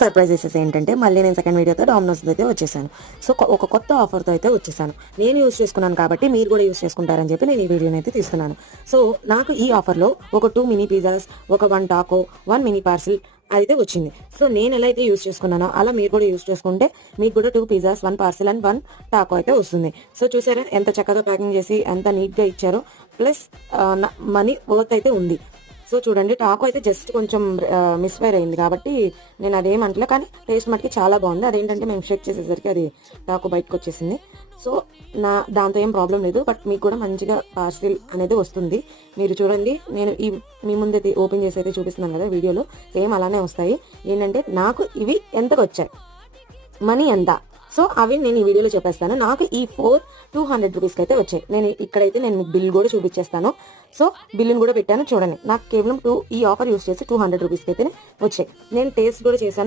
Surprises ఏంటంటే మళ్ళీ నేను సెకండ్ వీడియోతో డామినోస్ అయితే వచ్చేసాను. సో ఒక కొత్త ఆఫర్తో అయితే వచ్చేసాను. నేను యూస్ చేసుకున్నాను కాబట్టి మీరు కూడా యూస్ చేసుకుంటారని చెప్పి నేను ఈ వీడియోని అయితే తీస్తున్నాను. సో నాకు ఈ ఆఫర్లో ఒక 2 మినీ పిజ్జాస్, ఒక 1 టాకో, 1 మినీ పార్సిల్ అయితే వచ్చింది. సో నేను ఎలా అయితే యూస్ చేసుకున్నానో అలా మీరు కూడా యూస్ చేసుకుంటే మీకు కూడా 2 పిజ్జాస్, 1 పార్సిల్ అండ్ 1 టాకో అయితే వస్తుంది. సో చూసారా ఎంత చక్కగా ప్యాకింగ్ చేసి ఎంత నీట్గా ఇచ్చారో. ప్లస్ మనీ వర్త్ అయితే ఉంది. సో చూడండి, టాకో అయితే జస్ట్ కొంచెం మిస్ఫైర్ అయింది కాబట్టి నేను అదేమంటలే, కానీ టేస్ట్ మటుకి చాలా బాగుంది. అదేంటంటే మేము షేక్ చేసేసరికి అది టాకో బయటకు వచ్చేసింది. సో దాంతో ఏం ప్రాబ్లం లేదు. బట్ మీకు కూడా మంచిగా పార్సిల్ అనేది వస్తుంది. మీరు చూడండి, నేను మీ ముందైతే ఓపెన్ చేసి అయితే చూపిస్తున్నాను కదా వీడియోలో, సేమ్ అలానే వస్తాయి. ఏంటంటే నాకు ఇవి ఎంతకు వచ్చాయి, మనీ ఎంత, సో అవి నేను ఈ వీడియోలో చెప్పేస్తాను. నాకు ఈ 200 రూపీస్కి అయితే వచ్చాయి. నేను ఇక్కడైతే నేను మీకు బిల్ కూడా చూపించేస్తాను. సో బిల్లును కూడా పెట్టాను చూడండి. నాకు కేవలం ఈ ఆఫర్ యూస్ చేసి 200 రూపీస్కి అయితే వచ్చాయి. నేను టేస్ట్ కూడా చేశాను.